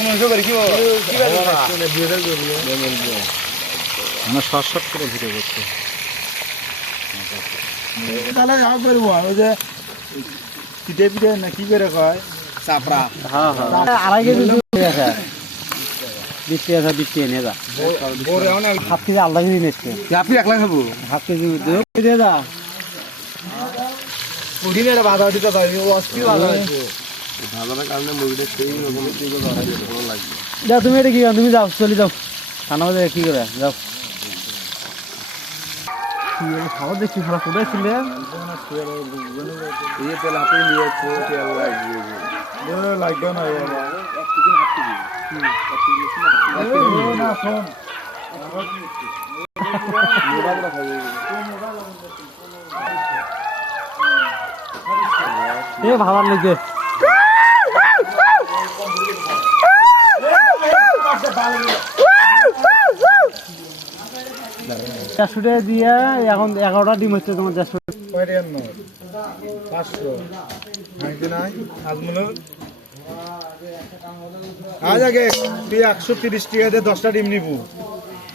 1500 করে কি আমরা শর্ট করে ভিডিও করতে তাহলে আর করব ওই যে পিঠে পিঠে না কি করে কয় চাপড়া হ্যাঁ হ্যাঁ আড়াই কেজি দুধ আছে দিতে আছে দিতে নিয়ে যা বড় না হাফ কেজি আলাদা কেজি নিচ্ছে আপনি একলা খাবো হাফ কেজি দুধ দিয়ে যা পুডিনের বাধা দিতে পারি ও অস্থির বাধা আছে ভালোর কারণে মুভিটা সেই রকম থেকে ভালো লাগবে যা তুমি এটা কি তুমি যাও চলে যাও খানা বাজে কি করে যাও খাওয়া দেখছি ভালো কোথায় ছিলে এই তেল হাতে নিয়েছো তেল লাগবে লাগবে না না শোন এ ভালো লাগে চারশো টাকা দিয়ে এখন 11টা ডিম হচ্ছে তোমার 400 500 নাই আজমুল আজ আগে তুই 130 টাকা দিয়ে 10টা ডিম নিবু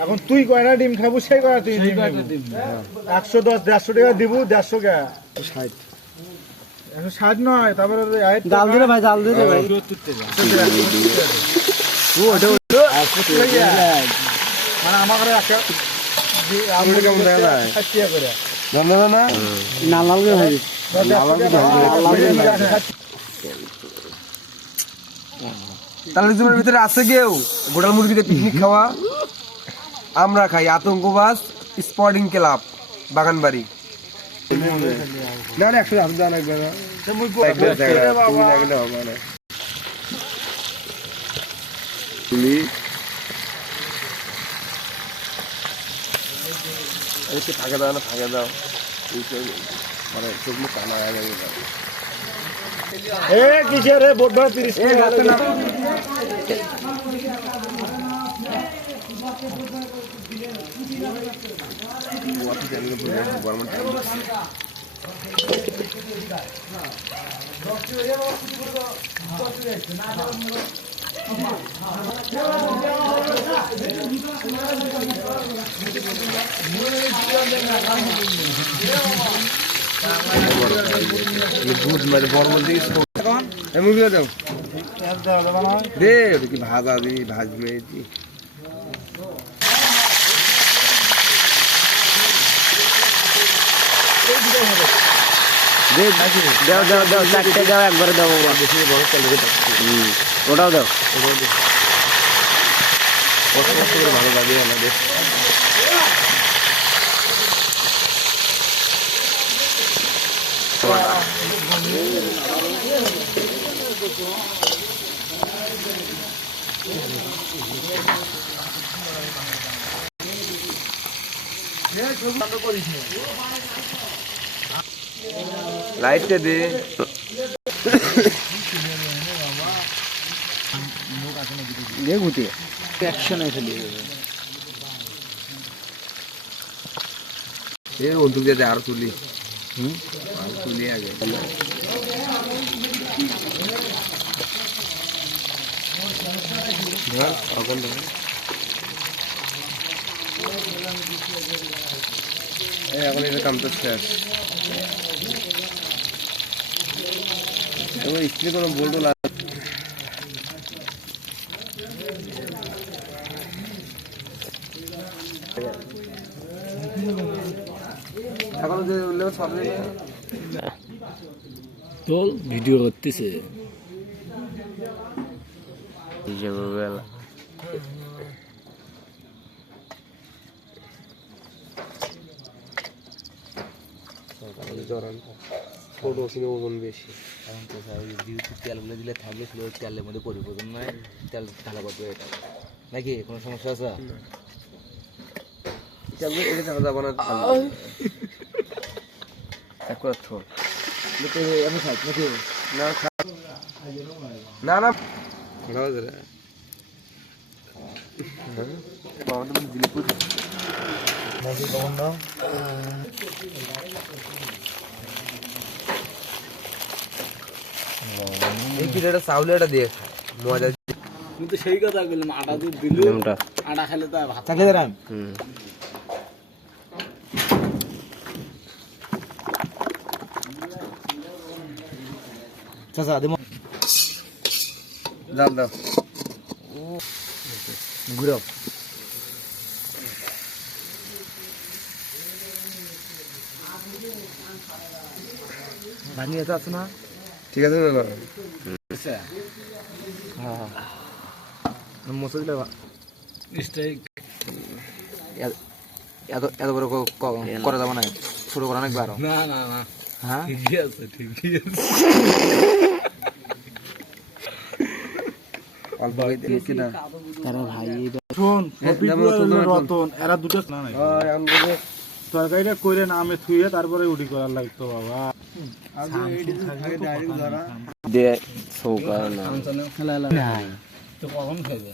এখন তুই কয়টা ডিম খাবো সেই কয়টা তুই ডিম নিবু 110 150 টাকা দিব 150 টাকা 60 160 নয় তারপরে জাল দিলে ভাই জাল দিলে ভাই মানে আমার ঘরে একটা কেমন দেখা যায় জানা না না লাগবে ভাই তাহলে তোমার ভিতরে আছে কেউ গোটাল মুরগিতে পিকনিক খাওয়া আমরা খাই আতঙ্কবাজ স্পোর্টিং ক্লাব বাগানবাড়ি না না 100 হাজার টাকা লাগবে না ফাঁকে দাও না ফাঁকে দাও মানে চোখ মুখ কানা হয়ে যাবে কিসের রে বোধ 30 টাকা দুধ মানে বড় বলতে মুরগিটা দাও রে ওটা কি ভাজা দিই ভাজবে দাও দাও দাও চারটে দাও একবারে দাও ওটাও দাও ভালো লাগে আমাদের লাইটটা দে দেখুতে অ্যাকশন এসে দিয়ে এই বন্ধু দিয়ে আর তুলি আর তুলি আগে এখন এটা কামটা শেষ এবার স্ত্রী কোনো বলতো না এখন যে সব তো ভিডিও করতেছে ছোট কিনে ওজন বেশি তেলগুলো দিলে থাকলে তেলের মধ্যে পরিবর্তন নয় তেল ঢালা করবে এটা নাকি কোনো সমস্যা আছে এটা দেখা যাবে না আমি খাই নাকি না না এই পিঠাটা চাউলেটা দিয়ে মজা কিন্তু সেই কথা বললাম, আটা দুধ দিল, আটা খেলে তো আর ভাত চাকে দেন চাচা দেবো দাও দাও ঘুরাও বানিয়ে আছে না ঠিক আছে না মশলা দিলে স্টেক এত এত বড় করা যাবে না, ছোট করা নাকি আরো? না না না হ্যাঁ ঠিকই আছে ঠিকই আছে অল্প দিয়েছি না তারা ভাই শোন রতন এরা দুটো না নাই তরকারিটা কইরে না আমি থুয়ে তারপরে উডি করার লাগতো বাবা খেলা নাই তো কখন খাইবে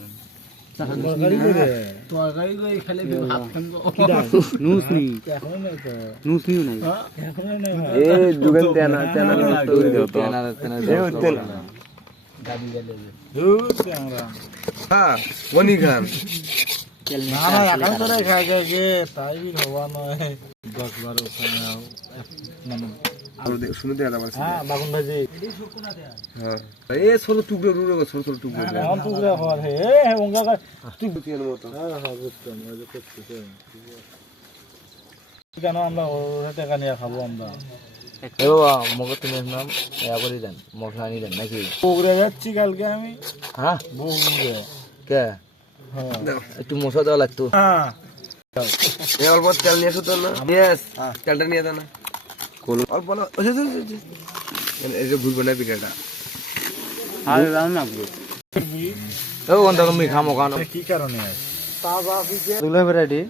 তরকারি করে তরকারি করে খেলে ভাত খাবো নুস নি এখন নাই তো নুস নিও নাই এখন নাই এ দুগান তেনা তেনা তৈরি দাও তো গাবি গেলে দুধ আমরা হ্যাঁ বনি খান না না এখন তো খাই যায় যে তাই হওয়া নয় 10-12 মানে শুনে দেয়া যাবে হ্যাঁ বাগুন ভাজি হ্যাঁ এ ছোট টুকরো রুড়ো ছোট ছোট টুকরো এখন টুকরা হওয়ার হে হে ওঙ্গা তুই বুঝিয়ে মতো হ্যাঁ হ্যাঁ বুঝতাম ওই যে করতেছে কেন আমরা ওর টাকা নিয়ে খাবো আমরা এ বাবা মগে তুমি নাম ইয়া করে দেন, মশলা আনি দেন নাকি? বগুড়া যাচ্ছি কালকে আমি হ্যাঁ বগুড়া কে হ্যাঁ একটু মশলা দেওয়া লাগতো। হ্যাঁ এ অল্প তেল নিয়ে আসো তো না ইয়েস তেলটা নিয়ে দাও না অল্প না এই যে ঘুরবে না পিঠাটা আর রান্না করব ও কোন তুমি খামো কানো কি কারণে দুলে ভ্যারাইটি